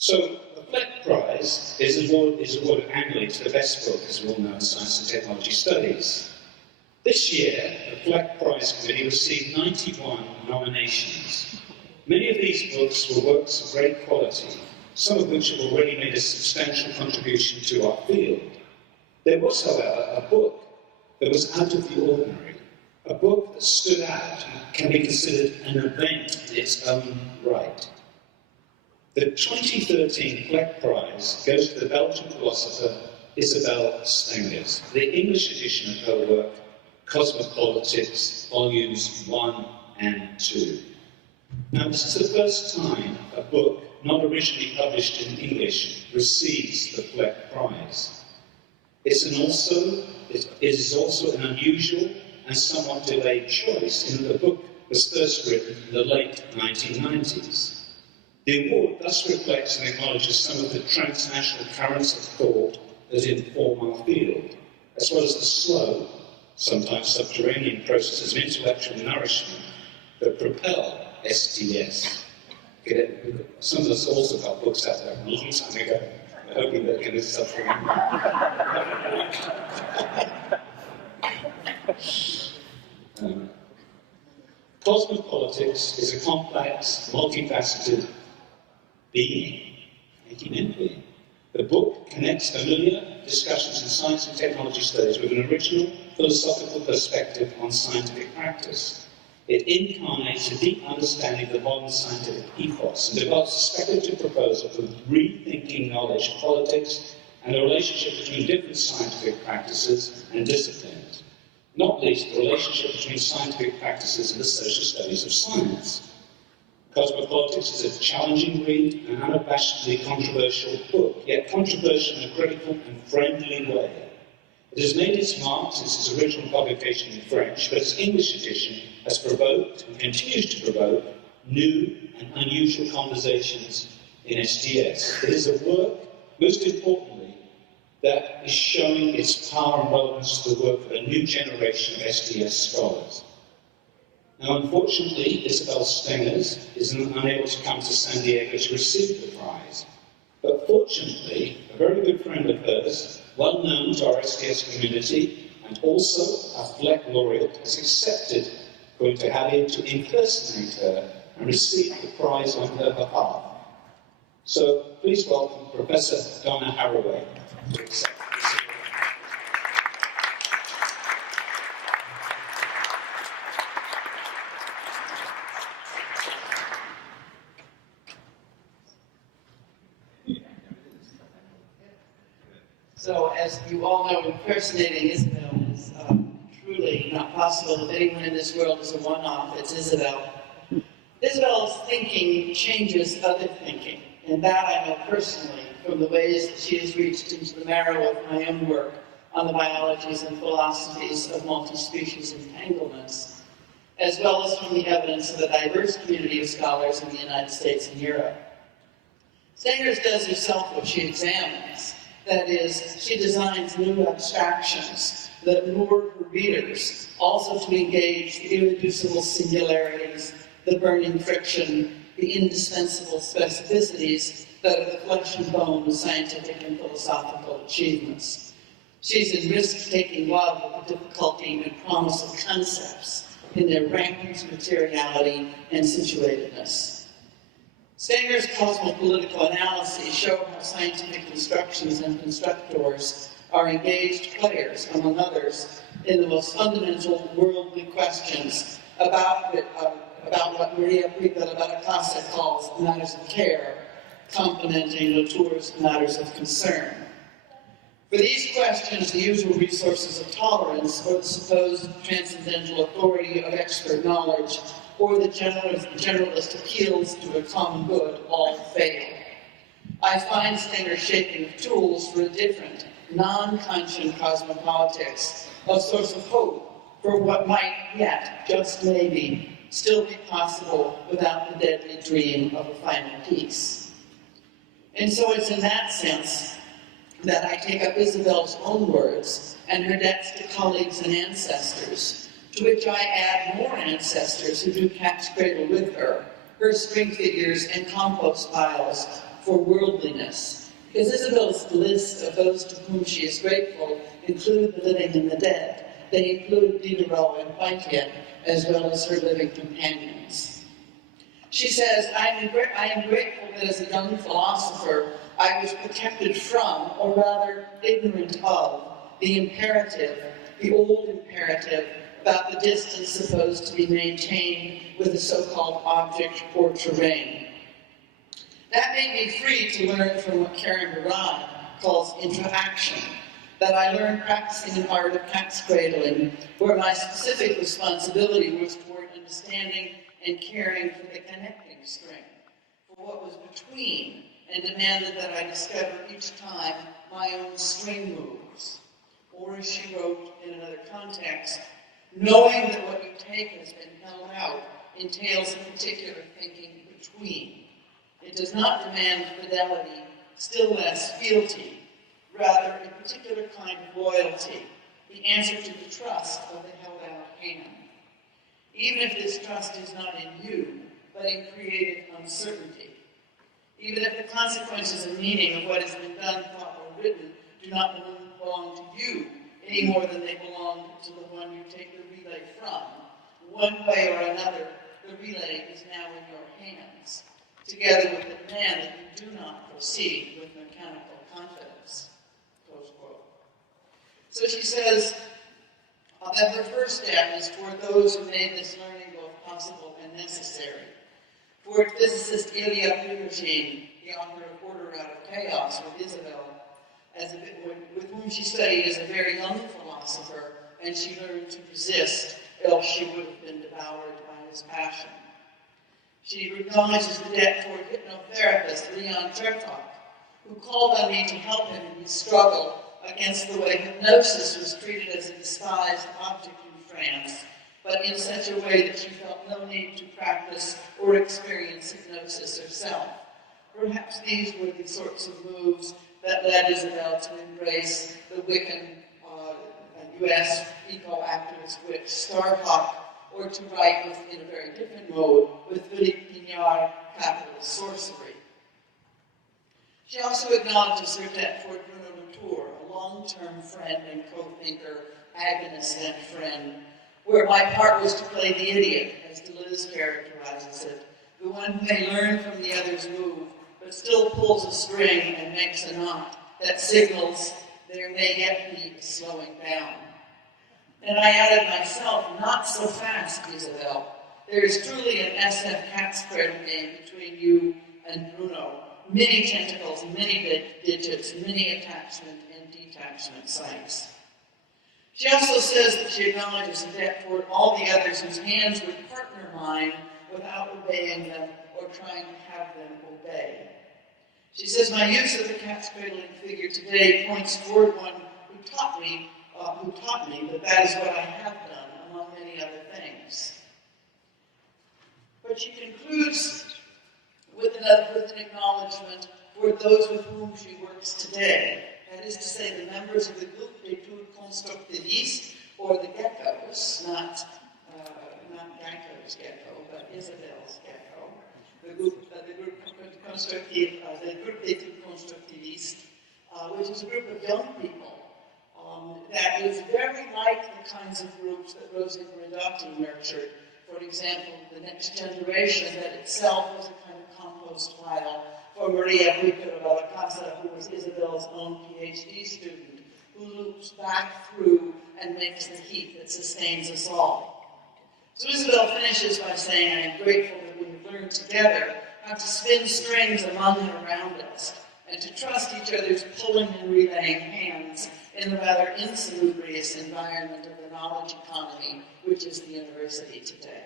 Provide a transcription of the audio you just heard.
So the Fleck Prize is awarded annually to the best book, as we all know, in science and technology studies. This year, the Fleck Prize Committee received 91 nominations. Many of these books were works of great quality, some of which have already made a substantial contribution to our field. There was, however, a book that was out of the ordinary, a book that stood out and can be considered an event in its own right. The 2013 Fleck Prize goes to the Belgian philosopher Isabelle Stengers, the English edition of her work, Cosmopolitics, Volumes 1 and 2. Now, this is the first time a book not originally published in English receives the Fleck Prize. It is also an unusual and somewhat delayed choice, in that the book was first written in the late 1990s. The award thus reflects and acknowledges some of the transnational currents of thought that inform our field, as well as the slow, sometimes subterranean processes of intellectual nourishment that propel STS. Some of us also got books out there a long time ago, hoping that it is subterranean. Cosmopolitics is a complex, multifaceted being, making being. The book connects familiar discussions in science and technology studies with an original philosophical perspective on scientific practice. It incarnates a deep understanding of the modern scientific ethos and develops a speculative proposal for rethinking knowledge, politics, and the relationship between different scientific practices and disciplines, not least the relationship between scientific practices and the social studies of science. Cosmopolitics is a challenging read and unabashedly controversial book, yet controversial in a critical and friendly way. It has made its mark since its original publication in French, but its English edition has provoked and continues to provoke new and unusual conversations in STS. It is a work, most importantly, that is showing its power and relevance to the work of a new generation of STS scholars. Now, unfortunately, Isabelle Stengers is unable to come to San Diego to receive the prize. But fortunately, a very good friend of hers, well known to our STS community, and also a Fleck laureate, has accepted going to Halle to impersonate her and receive the prize on her behalf. So please welcome Professor Donna Haraway to accept this award. So, as you all know, impersonating Isabel is truly not possible. If anyone in this world is a one-off, it's Isabel. Isabel's thinking changes other thinking, and that I know personally from the ways that she has reached into the marrow of my own work on the biologies and philosophies of multi-species entanglements, as well as from the evidence of a diverse community of scholars in the United States and Europe. Stengers does herself what she examines. That is, she designs new abstractions that lure her readers also to engage the irreducible singularities, the burning friction, the indispensable specificities that are the flesh and bone of scientific and philosophical achievements. She's in risk-taking love with the difficulty and promise of concepts in their rampant materiality and situatedness. Stengers' cosmopolitical analyses show how scientific constructions and constructors are engaged players, among others, in the most fundamental worldly questions about what Maria Pilar calls matters of care, complementing Latour's matters of concern. For these questions, the usual resources of tolerance, or the supposed transcendental authority of expert knowledge, or the generalist appeals to a common good all fail. I find Stengers' shaping of tools for a different, non-conscient cosmopolitics a source of hope for what might yet, just maybe, still be possible without the deadly dream of a final peace. And so it's in that sense that I take up Isabel's own words and her debts to colleagues and ancestors, to which I add more ancestors who do cat's cradle with her, her spring figures and compost piles, for worldliness, because Isabel's list of those to whom she is grateful include the living and the dead. They include Diderot and Whitehead, as well as her living companions. She says, I am grateful that as a young philosopher, I was protected from, or rather ignorant of, the imperative, the old imperative, about the distance supposed to be maintained with the so-called object or terrain. That made me free to learn from what Karen Barad calls interaction, that I learned practicing an art of cat's cradling, where my specific responsibility was toward understanding and caring for the connecting string, for what was between, and demanded that I discover each time my own string moves. Or as she wrote in another context, knowing that what you take has been held out entails a particular thinking between. It does not demand fidelity, still less fealty, rather a particular kind of loyalty, the answer to the trust of the held out hand. Even if this trust is not in you, but in creative uncertainty. Even if the consequences and meaning of what has been done, thought, or written do not belong to you any more than they belong to the one you take the relay from. One way or another, the relay is now in your hands, together with the demand that you do not proceed with mechanical confidence. Close quote. So she says that her first step is toward those who made this learning both possible and necessary. For physicist Ilya Prigogine, the author of Order Out of Chaos, with Isabel, with whom she studied as a very young philosopher, and she learned to resist, else she would have been devoured by his passion. She acknowledges the debt toward hypnotherapist Leon Chertok, who called on me to help him in his struggle against the way hypnosis was treated as a despised object in France, but in such a way that she felt no need to practice or experience hypnosis herself. Perhaps these were the sorts of moves that led Isabel to embrace the Wiccan U.S. eco-activist witch Starhawk, or to write in a very different mode with Philippe Pignard, capitalist sorcery. She also acknowledges her debt toward Bruno Latour, a long-term friend and co-thinker, agonist and friend, where my part was to play the idiot, as Deleuze characterizes it, the one who may learn from the other's move, but still pulls a string and makes a knot that signals there may yet be a slowing down. And I added myself, not so fast, Isabel. There is truly an SF cat's cradle game between you and Bruno. Many tentacles, many digits, many attachment and detachment sites. She also says that she acknowledges a debt toward all the others whose hands would partner mine without obeying them or trying to have them obey. She says, my use of the cat's cradling figure today points toward one who taught me that is what I have done, among many other things. But she concludes with an acknowledgement for those with whom she works today. That is to say, the members of the Groupe d'Etudes Constructivistes, or the geckos, not Gecko's gecko, but Isabel's gecko, the Groupe d'Etudes Constructivistes, which is a group of young people that is very like the kinds of groups that Rosie Bernardotti nurtured. For example, the Next Generation, that itself was a kind of compost pile for Maria Rica de la Casa, who was Isabel's own PhD student, who loops back through and makes the heat that sustains us all. So Isabel finishes by saying, I am grateful that we have learned together how to spin strings among and around us, and to trust each other's pulling and relaying hands in the rather insalubrious environment of the knowledge economy, which is the university today.